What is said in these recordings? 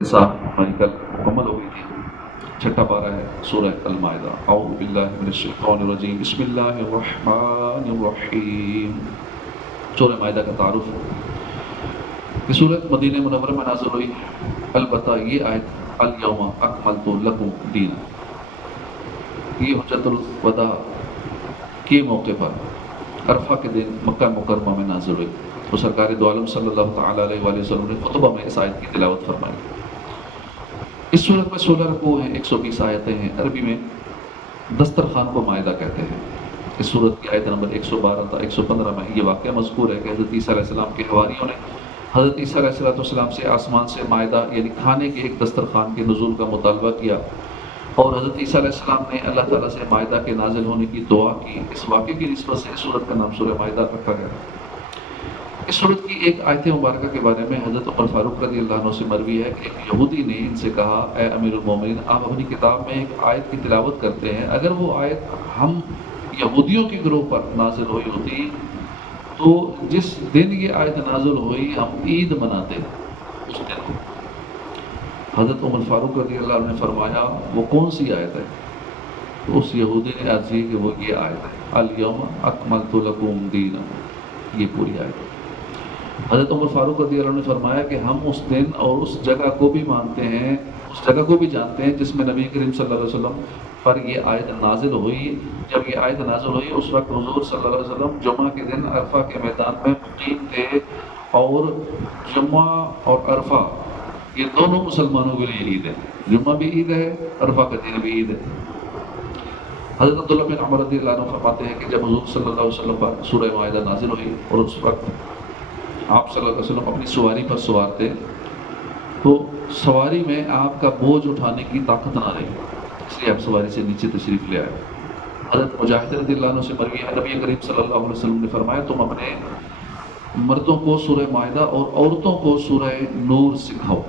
ہماری کل مکمل ہو گئی تھی. چھٹا پارہ ہے سورہ المائدہ. اعوذ باللہ من الشیطان الرجیم. بسم اللہ الرحمن الرحیم. سورہ مائدہ کا تعارف. یہ سورت مدینہ منورہ میں نازل ہوئی. البتہ یہ آیت الیوم اکملت لکم دین، یہ حجت الوداع کے موقع پر عرفہ کے دن مکہ مکرمہ میں نازل ہوئی. تو سرکار دو عالم صلی اللہ تعالیٰ علیہ وآلہ وسلم نے خطبہ میں اس آیت کی تلاوت فرمائی. اس صورت میں 16 رکوع ہیں، 120 آیتیں ہیں. عربی میں دسترخوان کو مائدہ کہتے ہیں. اس صورت کی آیت نمبر 112 تا 115 میں یہ واقعہ مذکور ہے کہ حضرت عیسیٰ علیہ السلام کے حواریوں نے حضرت عیسیٰ علیہ السلام سے آسمان سے مائدہ یعنی کھانے کے ایک دسترخوان کے نزول کا مطالبہ کیا، اور حضرت عیسیٰ علیہ السلام نے اللہ تعالیٰ سے مائدہ کے نازل ہونے کی دعا کی. اس واقعے کی نسبت سے اس صورت کا نام سورہ مائدہ رکھا گیا. اس صورت کی ایک آیت مبارکہ کے بارے میں حضرت عمر فاروق رضی اللہ عنہ سے مروی ہے کہ ایک یہودی نے ان سے کہا، اے امیر المومنین، آپ اپنی کتاب میں ایک آیت کی تلاوت کرتے ہیں، اگر وہ آیت ہم یہودیوں کے گروہ پر نازل ہوئی ہوتی تو جس دن یہ آیت نازل ہوئی ہم عید مناتے اس دن کو. حضرت عمر فاروق رضی اللہ عنہ نے فرمایا وہ کون سی آیت ہے؟ تو اس یہودی نے عرض کی کہ وہ یہ آیت ہے، الیوم اکملت لکم دینکم، یہ پوری آیت ہے. حضرت عمر فاروق رضی اللہ عنہ نے فرمایا کہ ہم اس دن اور اس جگہ کو بھی مانتے ہیں، اس جگہ کو بھی جانتے ہیں جس میں نبی کریم صلی اللہ علیہ وسلم پر یہ آیت نازل ہوئی. جب یہ آیت نازل ہوئی اس وقت حضور صلی اللہ علیہ وسلم جمعہ کے دن عرفہ کے میدان میں مقیم تھے، اور جمعہ اور عرفہ یہ دونوں مسلمانوں کے لیے عید ہے. جمعہ بھی عید ہے، عرفہ کا دن بھی عید ہے. حضرت عبداللہ بن عمر رضی اللہ عنہ فرماتے ہیں کہ جب حضور صلی اللہ علیہ وسلم پر سورہ مائدہ نازل ہوئی اور اس وقت آپ صلی اللہ علیہ وسلم اپنی سواری پر سوار تھے تو سواری میں آپ کا بوجھ اٹھانے کی طاقت نہ رہی، اس لیے آپ سواری سے نیچے تشریف لے آئے. حضرت مجاہد رضی اللہ عنہ سے مروی ہے نبی کریم صلی اللہ علیہ وسلم نے فرمایا تم اپنے مردوں کو سورہ مائدہ اور عورتوں کو سورہ نور سکھاؤ.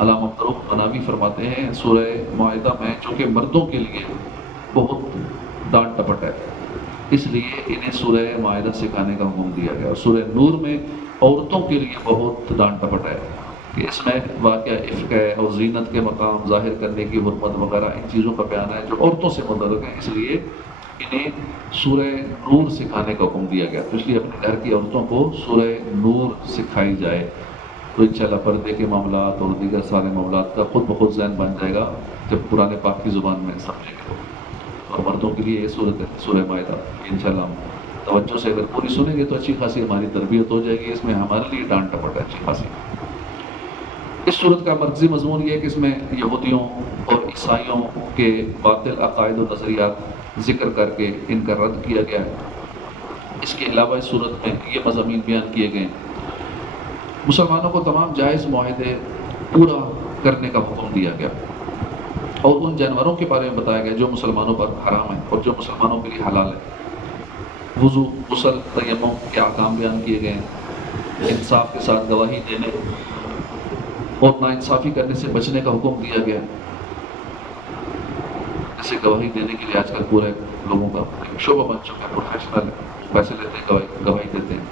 علامہ فاروق مناوی فرماتے ہیں سورہ مائدہ میں چونکہ مردوں کے لیے بہت ڈانٹ ٹپٹ ہے اس لیے انہیں سورہ مائدہ سکھانے کا حکم دیا گیا، اور سورہ نور میں عورتوں کے لیے بہت ڈانٹ ٹپٹ ہے کہ اس میں واقعہ عفق ہے اور زینت کے مقام ظاہر کرنے کی حرمت وغیرہ ان چیزوں کا بیان ہے جو عورتوں سے متعلق ہے، اس لیے انہیں سورہ نور سکھانے کا حکم دیا گیا. تو اس لیے اپنے گھر کی عورتوں کو سورہ نور سکھائی جائے تو انشاءاللہ پردے کے معاملات اور دیگر سارے معاملات کا خود بخود ذہن بن جائے گا جب قرآن پاک کی زبان میں سمجھیں گے. اور مردوں کے لیے یہ صورت ہے سورہ مائدہ. انشاءاللہ ہم توجہ سے اگر پوری سنیں گے تو اچھی خاصی ہماری تربیت ہو جائے گی. اس میں ہمارے لیے ڈانٹ ٹپٹ ہے اچھی خاصی. اس صورت کا مرکزی مضمون یہ ہے کہ اس میں یہودیوں اور عیسائیوں کے باطل عقائد و نظریات ذکر کر کے ان کا رد کیا گیا ہے. اس کے علاوہ اس صورت میں یہ مضامین بیان کیے گئے ہیں. مسلمانوں کو تمام جائز معاہدے پورا کرنے کا حکم دیا گیا، اور ان جانوروں کے بارے میں بتایا گیا جو مسلمانوں پر حرام ہیں اور جو مسلمانوں کے لیے حلال ہے. وضو، غسل، تیمم کے احکام بیان کیے گئے ہیں. انصاف کے ساتھ گواہی دینے اور ناانصافی کرنے سے بچنے کا حکم دیا گیا ہے. جیسے گواہی دینے کے لیے آج کل پورے لوگوں کا شعبہ بن چکا ہے، پروفیشنل پیسے لیتے ہیں، گواہی دیتے ہیں،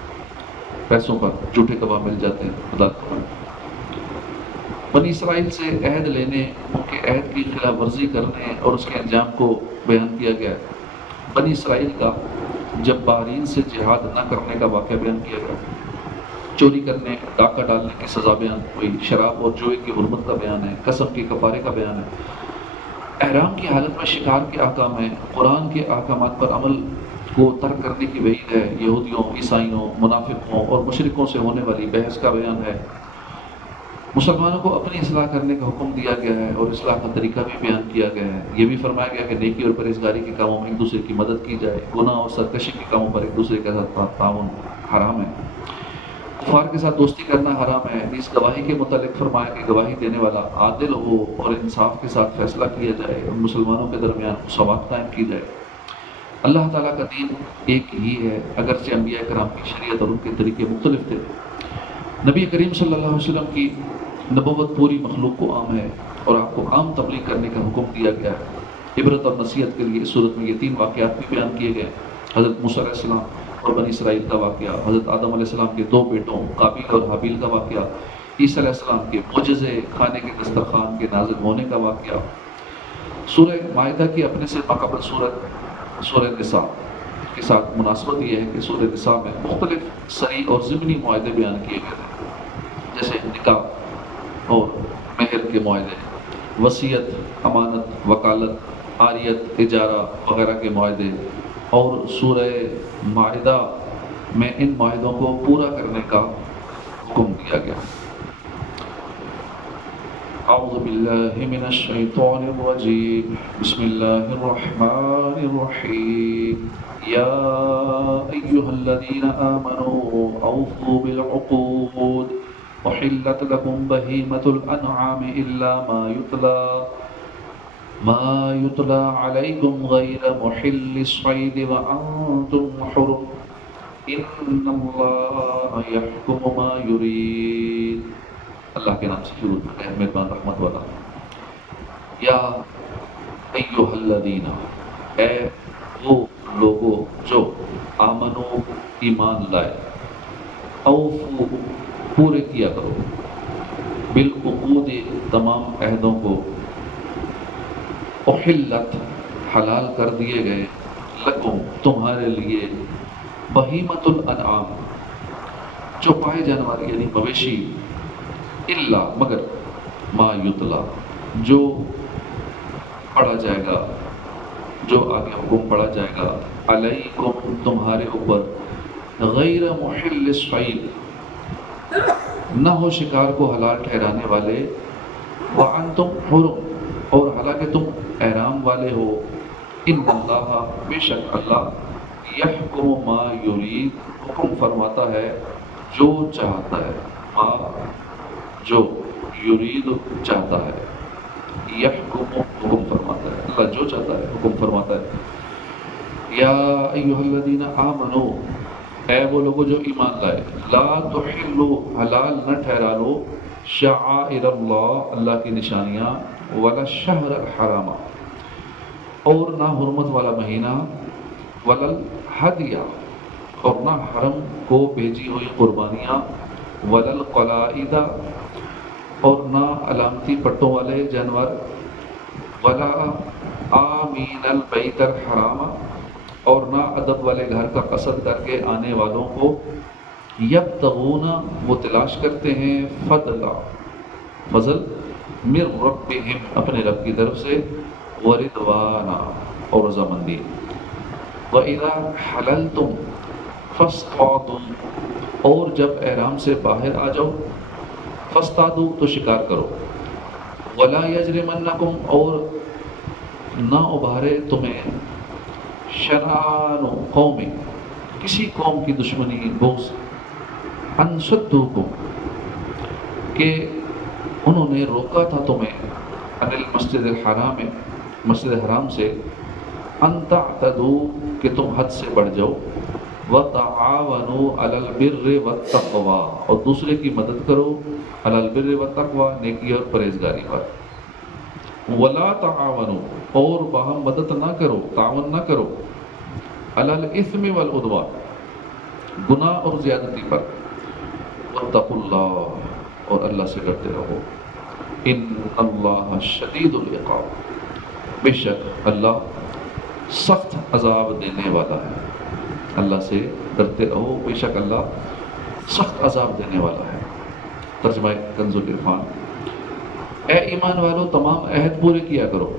پیسوں پر جھوٹے گواہ مل جاتے ہیں عدالتوں میں. بنی اسرائیل سے عہد لینے، ان کے عہد کی خلاف ورزی کرنے اور اس کے انجام کو بیان کیا گیا ہے. بنی اسرائیل کا جب بحرین سے جہاد نہ کرنے کا واقعہ بیان کیا گیا. چوری کرنے، ڈاکہ ڈالنے کی سزا بیان ہوئی. شراب اور جوئے کی حرمت کا بیان ہے. قسم کے کفارے کا بیان ہے. احرام کی حالت میں شکار کے احکام ہیں. قرآن کے احکامات پر عمل کو ترک کرنے کی وعید ہے. یہودیوں، عیسائیوں، منافقوں اور مشرکوں سے ہونے والی بحث کا بیان ہے. مسلمانوں کو اپنی اصلاح کرنے کا حکم دیا گیا ہے اور اصلاح کا طریقہ بھی بیان کیا گیا ہے. یہ بھی فرمایا گیا کہ نیکی اور پرہیزگاری کے کاموں میں ایک دوسرے کی مدد کی جائے. گناہ اور سرکشی کے کاموں پر ایک دوسرے کے ساتھ تعاون حرام ہے. کفار کے ساتھ دوستی کرنا حرام ہے. اس گواہی کے متعلق فرمایا کہ گواہی دینے والا عادل ہو اور انصاف کے ساتھ فیصلہ کیا جائے اور مسلمانوں کے درمیان مساوات قائم کی جائے. اللہ تعالیٰ کا دین ایک ہی ہے اگرچہ انبیاء کرام کی شریعت اور ان کے طریقے مختلف تھے. نبی کریم صلی اللہ علیہ وسلم کی نبوت پوری مخلوق کو عام ہے اور آپ کو عام تبلیغ کرنے کا حکم دیا گیا ہے. عبرت اور نصیحت کے لیے اس صورت میں یہ 3 واقعات بھی بیان کیے گئے. حضرت موسیٰ علیہ السلام اور بنی اسرائیل کا واقعہ، حضرت آدم علیہ السلام کے 2 بیٹوں قابیل اور حابیل کا واقعہ، عیسیٰ علیہ السلام کے معجزے، کھانے کے دسترخوان کے نازل ہونے کا واقعہ۔ سورہ مائدہ کی اپنے سے ماقبل صورت سورہ نساء کے ساتھ مناسبت یہ ہے کہ سورہ نساء میں مختلف صریح اور ضمنی معاہدے بیان کیے گئے تھے، جیسے نکاح اور مہر کے معاہدے، وصیت، امانت، وکالت، عاریت، اجارہ وغیرہ کے معاہدے، اور سورہ مائدہ میں ان معاہدوں کو پورا کرنے کا حکم دیا گیا۔ اعوذ باللہ من الشیطان الرجیم، بسم اللہ الرحمن الرحیم، یا ایہا الذین آمنوا اوفوا بالعقود احلت لکم بہیمۃ الانعام الا ما یتلی علیکم غیر محل الصید وانتم حرم ان اللہ یحکم ما یرید۔ اللہ کے نام سے شروع ہے، مہربان رحمت والا۔ یا ایھا الذین، اے وہ لوگوں جو آمنو ایمان لائے، اوفو پورے کیا کرو، بالعقود تمام عہدوں کو، احلت حلال کر دیے گئے، لکم تمہارے لیے، بہیمۃ الانعام جو پائے جانے والی یعنی مویشی، الا مگر، ما یتلا جو پڑھا جائے گا، جو آگے حکم پڑھا جائے گا، علیکم تمہارے اوپر، غیر محل الصید نہ ہو شکار کو حلال ٹھہرانے والے، وانتم حرم اور حالانکہ تم احرام والے ہو، ان اللہ بے شک اللہ، یحکم ما یرید حکم فرماتا ہے جو چاہتا ہے، ما جو، یرید چاہتا ہے، یحکم حکم فرماتا ہے، اللہ جو چاہتا ہے حکم فرماتا ہے۔ یا ایھا الذین آمنو، اے وہ لوگوں جو ایمان لائے، لا تحلوا حلال نہ ٹھہرا لو، شعائر اللہ اللہ کی نشانیاں، ولا الشہر الحرام اور نہ حرمت والا مہینہ، ولا الہدیہ اور نہ حرم کو بھیجی ہوئی قربانیاں، ولا القلائد اور نہ علامتی پٹوں والے جانور، ولا آمین البیت الحرام اور نہ ادب والے گھر کا قصد کر کے آنے والوں کو، یبتغون وہ تلاش کرتے ہیں، فضل من ربہم اپنے رب کی طرف سے، ورضوانا اور رضامندی، وَإِذَا حَلَلْتُمْ فَاصْطَادُوا اور جب احرام سے باہر آ جاؤ، فاصطادوا تو شکار کرو، وَلَا يَجْرِمَنَّكُمْ اور نہ ابھارے تمہیں، شنآن قوم کسی قوم کی دشمنی، بغض، ان صدوکم کہ انہوں نے روکا تھا تمہیں، عن المسجد الحرام مسجد حرام سے، ان تعتدوا کہ تم حد سے بڑھ جاؤ، وتعاونوا علی البر والتقوی اور دوسرے کی مدد کرو، علی البر والتقوی نیکی اور پرہیزگاری پر، ولا تعاونوا اور باہم مدد نہ کرو، تعاون نہ کرو، علی الاثم والعدوان گناہ اور زیادتی پر، واتقوا اللہ اور اللہ سے ڈرتے رہو، ان اللہ شدید العقاب بے شک اللہ سخت عذاب دینے والا ہے، اللہ سے ڈرتے رہو بے شک اللہ سخت عذاب دینے والا ہے۔ ترجمہ کنز العرفان۔ اے ایمان والو تمام عہد پورے کیا کرو،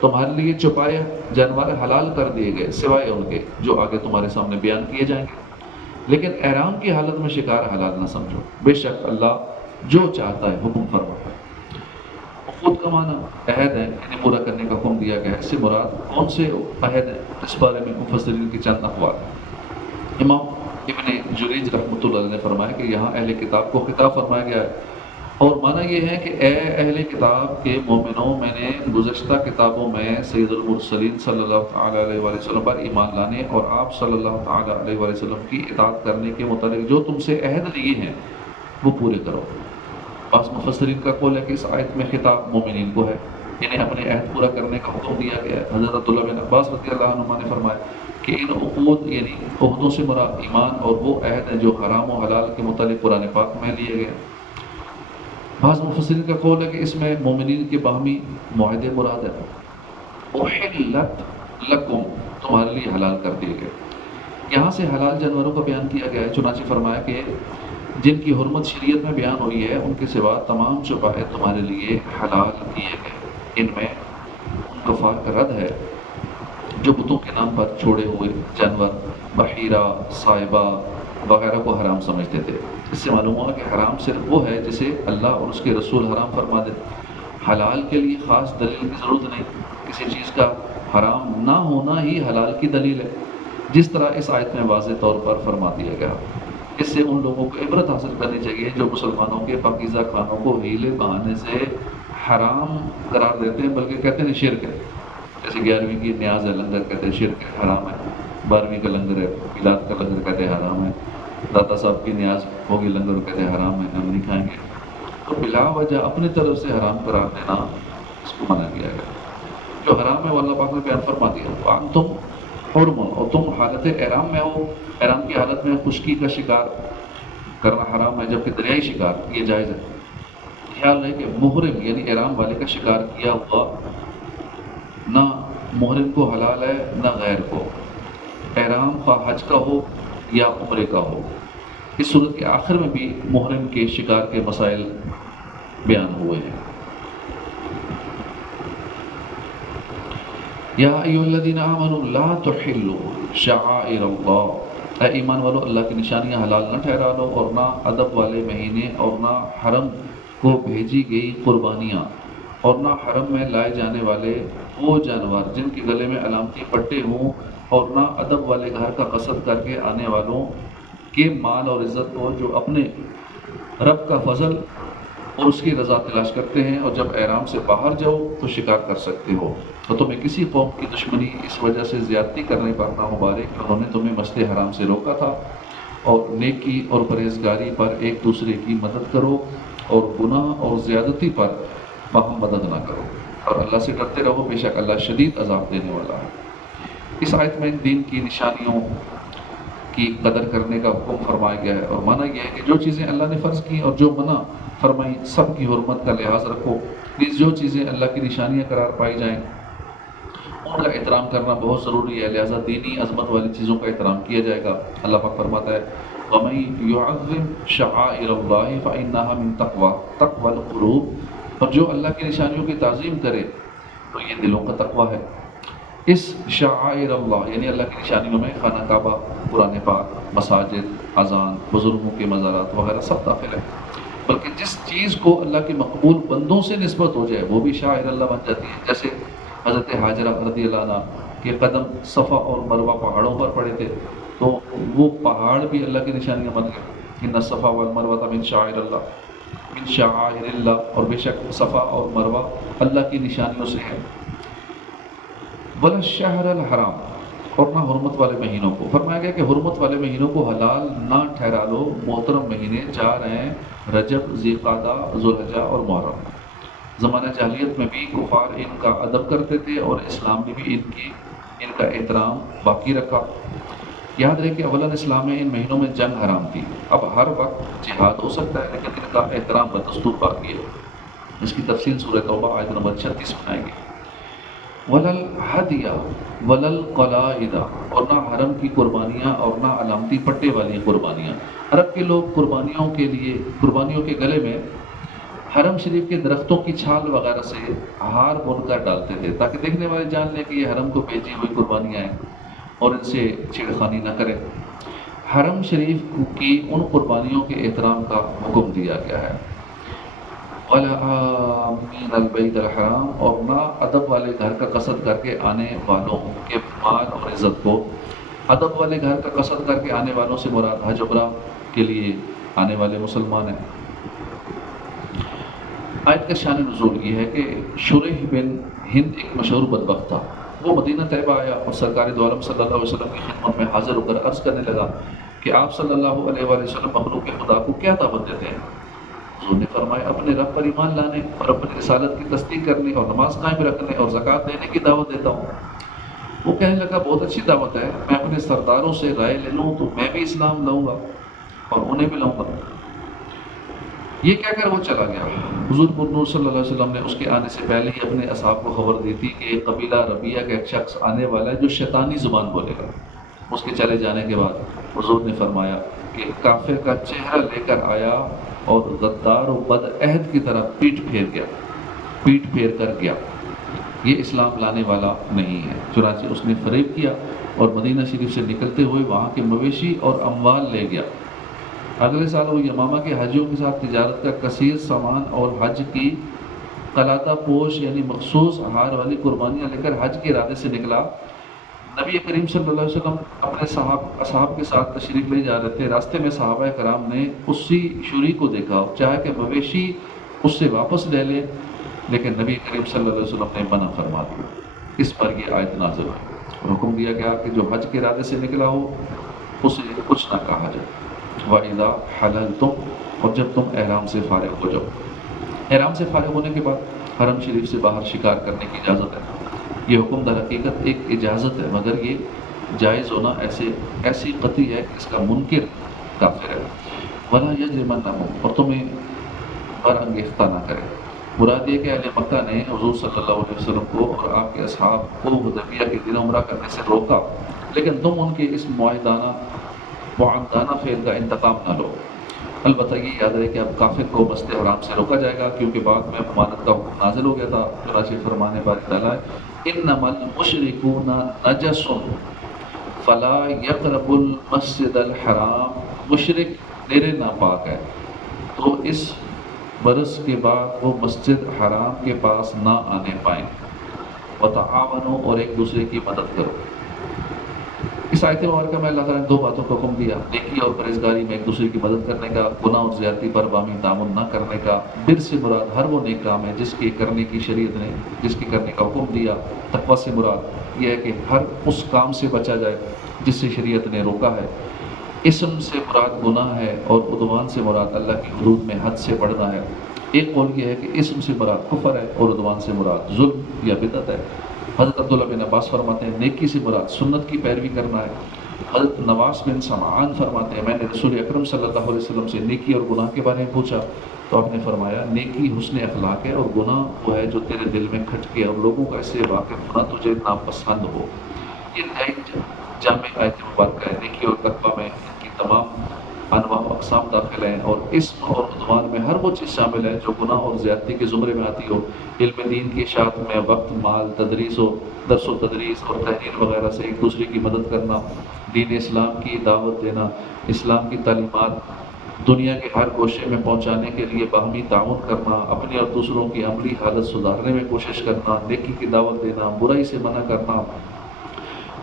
تمہارے لیے چھپائے جانور حلال کر دیے گئے سوائے ان کے جو آگے تمہارے سامنے بیان کیے جائیں گے، لیکن احرام کی حالت میں شکار حلال نہ سمجھو، بے شک اللہ جو چاہتا ہے حکم فرماتا ہے۔ خود کا معنی عہد ہے، انہیں پورا کرنے کا حکم دیا گیا ہے، اس سے مراد کون سے عہد ہیں، اس بارے میں مفسرین کی چند اقوال ہیں۔ امام ابن جریج رحمۃ اللہ علیہ نے فرمایا کہ یہاں اہل کتاب کو خطاب فرمایا گیا ہے، اور معنی یہ ہے کہ اے اہل کتاب کے مومنوں، میں نے گزشتہ کتابوں میں سید المرسلین صلی اللہ تعالیٰ علیہ وآلہ وسلم پر ایمان لانے اور آپ صلی اللہ تعالیٰ علیہ وآلہ وسلم کی اطاعت کرنے کے متعلق جو تم سے عہد لیے ہیں وہ پورے کرو۔ بعض مفسرین کا قول ہے کہ اس آیت میں خطاب مومنین کو ہے، انہیں اپنے عہد پورا کرنے کا حکم دیا گیا ہے۔ حضرت عبداللہ بن عباس رضی اللہ عنہ نے فرمایا کہ ان عقود یعنی عہدوں سے مراد ایمان اور وہ عہد ہیں جو حرام و حلال کے متعلق قرآن پاک میں لیے گئے۔ بعض مفسرین کا قول ہے کہ اس میں مومنین کے باہمی معاہدے مراد ہے۔ احلت لکم، تمہارے لیے حلال کر دیے گئے۔ یہاں سے حلال جانوروں کا بیان کیا گیا ہے، چنانچہ فرمایا کہ جن کی حرمت شریعت میں بیان ہوئی ہے ان کے سوا تمام شبائے تمہارے لیے حلال کیے گئے۔ ان میں ان کفار کا رد ہے جو بتوں کے نام پر چھوڑے ہوئے جانور بحیرہ، صائبہ وغیرہ کو حرام سمجھتے تھے۔ اس سے معلوم ہوا کہ حرام صرف وہ ہے جسے اللہ اور اس کے رسول حرام فرما دے۔ حلال کے لیے خاص دلیل کی ضرورت نہیں، کسی چیز کا حرام نہ ہونا ہی حلال کی دلیل ہے، جس طرح اس آیت میں واضح طور پر فرما دیا گیا۔ اس سے ان لوگوں کو عبرت حاصل کرنی چاہیے جو مسلمانوں کے پاکیزہ کھانوں کو ہیلے بہانے سے حرام قرار دیتے ہیں، بلکہ کہتے ہیں شرک ہے۔ جیسے 11ویں کی نیاز ہے، لنگر کہتے ہیں شرک ہے، حرام ہے۔ 12ویں کا لنگر ہے، میلاد کا لنگر کہتے ہیں حرام ہے۔ داتا صاحب کی نیاز ہوگی، لنگر کہتے ہیں حرام ہے، ہم نہیں کھائیں گے۔ تو بلا وجہ اپنی طرف سے حرام قرار دینا اس کو منع کیا گیا۔ جو حرام ہے وہ اللہ پاک نے بیان فرما دیا، وَأَنْتُمْ حرم، اور تم حالت احرام میں ہو، احرام کی حالت میں خشکی کا شکار کرنا حرام ہے، جبکہ دریائی شکار یہ جائز ہے۔ خیال رہے کہ محرم یعنی احرام والے کا شکار کیا ہوا نہ محرم کو حلال ہے نہ غیر کو، احرام خواہ حج کا ہو یا عمرے کا ہو۔ اس صورت کے آخر میں بھی محرم کے شکار کے مسائل بیان ہوئے ہیں۔ یا ایھا الذین آمنوا لا تحلوا شعائر اللہ، اے ایمان والو اللہ کی نشانیاں حلال نہ ٹھہرا لو، اور نہ ادب والے مہینے، اور نہ حرم کو بھیجی گئی قربانیاں، اور نہ حرم میں لائے جانے والے وہ جانور جن کے گلے میں علامتی پٹے ہوں، اور نہ ادب والے گھر کا قصد کر کے آنے والوں کے مال اور عزت کو جو اپنے رب کا فضل اور اس کی رضا تلاش کرتے ہیں، اور جب احرام سے باہر جاؤ تو شکار کر سکتے ہو۔ تو تمہیں کسی قوم کی دشمنی اس وجہ سے زیادتی کرنے پر نہ مبارک کہ انہوں نے تمہیں مسجد حرام سے روکا تھا، اور نیکی اور پرہیزگاری پر ایک دوسرے کی مدد کرو، اور گناہ اور زیادتی پر باہم مدد نہ کرو، اور اللہ سے ڈرتے رہو، بے شک اللہ شدید عذاب دینے والا ہے۔ اس آیت میں دین کی نشانیوں کی قدر کرنے کا حکم فرمایا گیا ہے، اور مانا یہ ہے کہ جو چیزیں اللہ نے فرض کی اور جو منع فرمائی سب کی حرمت کا لحاظ رکھو۔ نیز جو چیزیں اللہ کی نشانیاں قرار پائی جائیں ان کا احترام کرنا بہت ضروری ہے، لہٰذا دینی عظمت والی چیزوں کا احترام کیا جائے گا۔ اللہ پاک فرماتا ہے وَمَن يُعَظِّمْ شَعَائِرَ اللَّهِ فَإِنَّهَا مِن تَقْوَى الْقُلُوبِ، اور جو اللہ کی نشانیوں کی تعظیم کرے تو یہ دلوں کا تقویٰ ہے۔ اس شعائر اللہ یعنی اللہ کی نشانیوں میں خانہ کعبہ، قرآن پاک، مساجد، اذان، بزرگوں کے مزارات وغیرہ سب داخل ہے، بلکہ جس چیز کو اللہ کے مقبول بندوں سے نسبت ہو جائے وہ بھی شاعر اللہ بن جاتی ہے۔ جیسے حضرت حاجرہ رضی اللہ عنہ کے قدم صفا اور مروہ پہاڑوں پر پڑے تھے، تو وہ پہاڑ بھی اللہ کی نشانیاں بن گئے۔ ان الصفا والمروہ من شعائر اللہ، من شعائر اللہ، اور بے شک صفا اور مروہ اللہ کی نشانیوں سے ہے۔ ولا الشہر الحرام، اور نہ حرمت والے مہینوں کو، فرمایا گیا کہ حرمت والے مہینوں کو حلال نہ ٹھہرا لو۔ محترم مہینے چار ہیں، رجب، ذوالقعدہ، ذوالحجہ اور محرم۔ زمانہ جاہلیت میں بھی کفار ان کا ادب کرتے تھے، اور اسلام نے بھی ان کا احترام باقی رکھا۔ یاد رہے کہ اولاً اسلام میں ان مہینوں میں جنگ حرام تھی، اب ہر وقت جہاد ہو سکتا ہے لیکن ان کا احترام بدستور باقی ہے۔ اس کی تفصیل سورہ توبہ آیت نمبر 36 میں آئے گی۔ ولل ہدیہ ولل قلائد، اور نہ حرم کی قربانیاں اور نہ علامتی پٹے والی قربانیاں۔ عرب کے لوگ قربانیوں کے گلے میں حرم شریف کے درختوں کی چھال وغیرہ سے ہار بن کر ڈالتے تھے تاکہ دیکھنے والے جان لیں کہ یہ حرم کو بھیجی ہوئی قربانیاں ہیں اور ان سے چھیڑخانی نہ کریں۔ حرم شریف کی ان قربانیوں کے احترام کا حکم دیا گیا ہے۔ وَلَآمِينَ الْبَيْتَ الْحَرَامَ، اور نہ ادب والے گھر کا قصد کر کے آنے والوں کے مال اور عزت کو۔ ادب والے گھر کا قصد کر کے آنے والوں سے مراد حج عمرہ کے لیے آنے والے مسلمان ہیں۔ آیت کا شان نزول یہ ہے کہ شریح بن ہند ایک مشہور بدبخت تھا۔ وہ مدینہ طیبہ آیا اور سرکار دو عالم صلی اللہ علیہ وسلم کی خدمت میں حاضر ہو کر عرض کرنے لگا کہ آپ صلی اللہ علیہ وآلہ وسلم مخلوق خدا کو کیا دعوت دیتے ہیں؟ حضور نے فرمایا اپنے رب پر ایمان لانے اور اپنی رسالت کی تصدیق کرنے اور نماز قائم رکھنے اور زکوٰۃ دینے کی دعوت دیتا ہوں۔ وہ کہنے لگا بہت اچھی دعوت ہے، میں اپنے سرداروں سے رائے لے لوں تو میں بھی اسلام لاؤں گا اور انہیں بھی لاؤں گا۔ یہ کہہ کر وہ چلا گیا۔ حضور پر نور صلی اللہ علیہ وسلم نے اس کے آنے سے پہلے ہی اپنے اصحاب کو خبر دی تھی کہ ایک قبیلہ ربیہ کا ایک شخص آنے والا ہے جو شیطانی زبان بولے گا۔ اس کے چلے جانے کے بعد حضور نے فرمایا کہ کافر کا چہرہ لے کر آیا اور غدار و بد عہد کی طرح پیٹ پھیر کر گیا، یہ اسلام لانے والا نہیں ہے۔ چنانچہ اس نے فریب کیا اور مدینہ شریف سے نکلتے ہوئے وہاں کے مویشی اور اموال لے گیا۔ اگلے سال وہ یمامہ کے حاجیوں کے ساتھ تجارت کا کثیر سامان اور حج کی قلادہ پوش یعنی مخصوص ہار والی قربانیاں لے کر حج کے ارادے سے نکلا۔ نبی کریم صلی اللہ علیہ وسلم اپنے اصحاب کے ساتھ تشریف لے جا رہے تھے۔ راستے میں صحابہ کرام نے اسی شری کو دیکھا، چاہے کہ مویشی اس سے واپس لے لیں، لیکن نبی کریم صلی اللہ علیہ وسلم نے منع فرما دیا۔ اس پر یہ آیت نازل ہوئی، حکم دیا گیا کہ جو حج کے ارادے سے نکلا ہو اسے کچھ نہ کہا جائے۔ وَإِذَا حَلَلْتُمْ، اور جب تم احرام سے فارغ ہو جاؤ۔ احرام سے فارغ ہونے کے بعد حرم شریف سے باہر شکار کرنے کی اجازت ہے۔ یہ حکم در حقیقت ایک اجازت ہے، مگر یہ جائز ہونا ایسی قطعی ہے کہ اس کا منکر کافر ہے۔ وَلَا يَجْرِمَنَّكُمْ، اور تمہیں برانگیختہ نہ کرے۔ مراد یہ کہ اہل مکہ نے حضور صلی اللہ علیہ وسلم کو اور آپ کے اصحاب کو حدیبیہ کے دن عمرہ کرنے سے روکا، لیکن تم ان کے اس معاندانہ فعل کا انتقام نہ لو۔ البتہ یہ یاد رہے کہ اب کافر کو مسجد حرام سے روکا جائے گا، کیونکہ بعد میں ممانعت کا حکم نازل ہو گیا تھا۔ چنانچہ فرمان باری تعالیٰ انما المشرکون نجس فلا یقرب المسجد الحرام، مشرک میرے ناپاک ہے تو اس برس کے بعد وہ مسجد حرام کے پاس نہ آنے پائیں۔ وتعاونوا، اور ایک دوسرے کی مدد کرو۔ اس آیت مبارکہ میں اللہ تعالیٰ نے دو باتوں کا حکم دیا، نیکی اور پرہیزگاری میں ایک دوسرے کی مدد کرنے کا، گناہ اور زیادتی پر باہمی تعاون نہ کرنے کا۔ بر سے مراد ہر وہ نیک کام ہے جس کے کرنے کی شریعت نے کرنے کا حکم دیا۔ تقویٰ سے مراد یہ ہے کہ ہر اس کام سے بچا جائے جس سے شریعت نے روکا ہے۔ اسم سے مراد گناہ ہے، اور عدوان سے مراد اللہ کی حدود میں حد سے بڑھنا ہے۔ ایک قول یہ ہے کہ اسم سے مراد کفر ہے اور عدوان سے مراد ظلم یا بدعت ہے۔ حضرت عبداللہ بن عباس فرماتے ہیں نیکی سے مراد سنت کی پیروی کرنا ہے۔ حضرت نواس بن سمعان فرماتے ہیں میں نے رسول اکرم صلی اللہ علیہ وسلم سے نیکی اور گناہ کے بارے میں پوچھا تو آپ نے فرمایا نیکی حسن اخلاق ہے اور گناہ وہ ہے جو تیرے دل میں کھٹکے اور لوگوں کا اس سے واقف ہونا تجھے ناپسند ہو۔ یہ نہایت جامع آیت مبارکہ ہے۔ نیکی اور تقویٰ میں ان کی تمام انواع و اقسام داخل ہیں، اور اسم اور عدوان میں ہر وہ چیز شامل ہے جو گناہ اور زیادتی کے زمرے میں آتی ہو۔ علم دین کی اشاعت میں وقت، مال، درس و تدریس اور تحریر وغیرہ سے ایک دوسرے کی مدد کرنا، دین اسلام کی دعوت دینا، اسلام کی تعلیمات دنیا کے ہر گوشے میں پہنچانے کے لیے باہمی تعاون کرنا، اپنی اور دوسروں کی عملی حالت سدھارنے میں کوشش کرنا، نیکی کی دعوت دینا، برائی سے منع کرنا،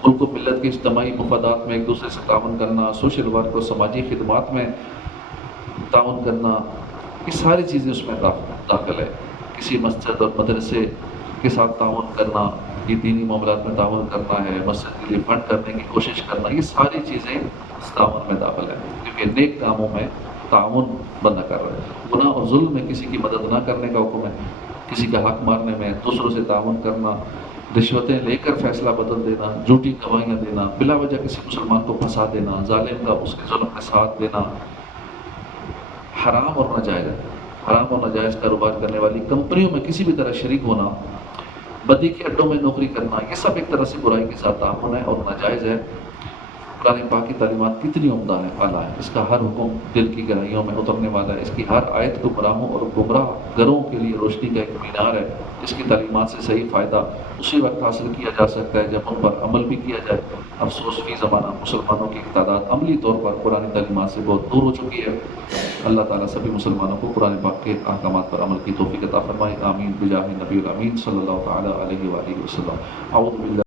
ملک و ملت کے اجتماعی مفادات میں ایک دوسرے سے تعاون کرنا، سوشل ورک اور سماجی خدمات میں تعاون کرنا، یہ ساری چیزیں اس میں داخل ہے۔ کسی مسجد اور مدرسے کے ساتھ تعاون کرنا، یہ دینی معاملات میں تعاون کرنا ہے، مسجد کے لیے فنڈ کرنے کی کوشش کرنا، یہ ساری چیزیں اس تعاون میں داخل ہیں، کیونکہ نیک کاموں میں تعاون بندہ کر رہا ہے۔ گناہ اور ظلم میں کسی کی مدد نہ کرنے کا حکم ہے، کسی کا حق مارنے میں دوسروں سے تعاون کرنا، رشوتیں لے کر فیصلہ بدل دینا، جھوٹی گواہیاں دینا، بلا وجہ کسی مسلمان کو پھنسا دینا، ظالم کا اس کے ظلم میں ساتھ دینا، حرام اور ناجائز ہے۔ حرام اور ناجائز کاروبار کرنے والی کمپنیوں میں کسی بھی طرح شریک ہونا، بدی کے اڈوں میں نوکری کرنا، یہ سب ایک طرح سے برائی کے ساتھ تعاون ہے اور ناجائز ہے۔ قرآن پاک کی تعلیمات کتنی عمدہ ہے، اعلیٰ ہے، اس کا ہر حکم دل کی گہرائیوں میں اترنے والا ہے، اس کی ہر آیت گمراہوں اور گمراہ گروں کے لیے روشنی کا ایک مینار ہے۔ اس کی تعلیمات سے صحیح فائدہ اسی وقت حاصل کیا جا سکتا ہے جب ان پر عمل بھی کیا جائے۔ افسوس فی زمانہ مسلمانوں کی تعداد عملی طور پر قرآن تعلیمات سے بہت دور ہو چکی ہے۔ اللہ تعالیٰ سبھی مسلمانوں کو قرآن پاک کے احکامات پر عمل کی توفیق عطا فرمائے۔ آمین بجاہ نبی الامین صلی اللہ تعالیٰ علیہ وآلہ وسلم۔ اعوذ باللہ